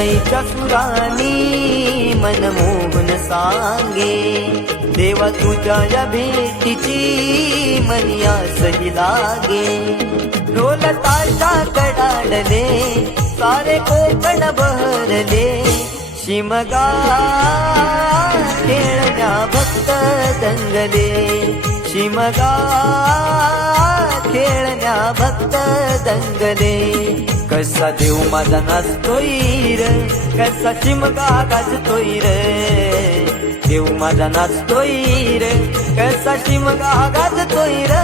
सनईच्या सुरानी मन मोहन सांगे, देवा तुझ्या या भेटीची मनी आसही लागे. ढोल ताशा कडाडले सारे कोकण बहरले, शिमगा खेळण्या भक्त दंगले, शिमगा खेळण्या भक्त दंगले. कसा देव माझा नाचतोय र, कसा शिमगा गाजतोय र, देव माझा नाचतोय र, कसा शिमगा गाजतोय र.